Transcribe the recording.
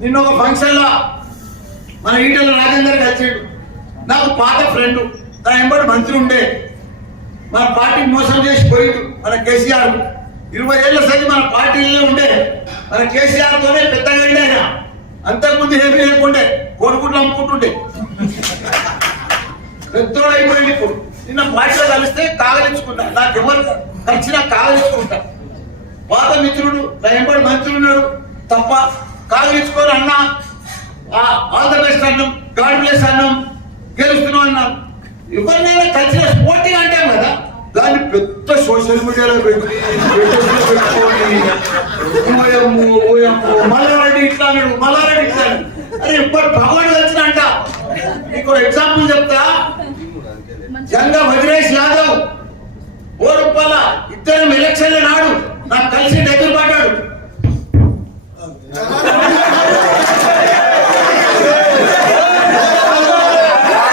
నిన్న ఒక ఫంక్షన్లో మన ఈటల రాజేందర్ కలిసాడు. నాకు పాత ఫ్రెండ్ నా ఎంబడి మంత్రి ఉండే. మన పార్టీ మోసం చేసి పోయిండు మన కేసీఆర్ ఇరవై ఏళ్ళ సరి మన పార్టీలో ఉండే. మన కేసీఆర్తోనే పెద్దగా ఉండే ఆయన. అంతకుముందు ఏమి లేకుండే కోరుకుంటూ అమ్ముకుంటుండే. పెద్దోడు అయిపోయింది ఇప్పుడు. నిన్న పార్టీలో కలిస్తే కాగలించుకుంటా. నాకు ఎవరు కలిసినా కాగలించుకుంటా. పాత మిత్రుడు నా ఎంబడి మంత్రి ఉన్నాడు. తప్ప కాగలించుకొని అన్నా. ఆల్ ద బెస్ట్ అన్నం గాడ్ బ్లెస్ అన్నం గెలుస్తున్నాం అన్నాం. ఎవరినైనా కలిసిన పోటీ అంటాం కదా? దాన్ని పెద్ద సోషల్ మీడియాలో పెట్టుకోండి మల్లారెడ్డి ఇట్లా అన్నాడు మల్లారెడ్డి ఇట్లా అరే ఇప్పుడు భగవాన్ వచ్చినంట నీకు ఎగ్జాంపుల్ చెప్తా. జంగ వజ్రేష్ యాదవ్ ఓ రూపాయల ఇద్దరం ఎలక్షన్ల నాడు నాకు కలిసి దగ్గర పడ్డాడు.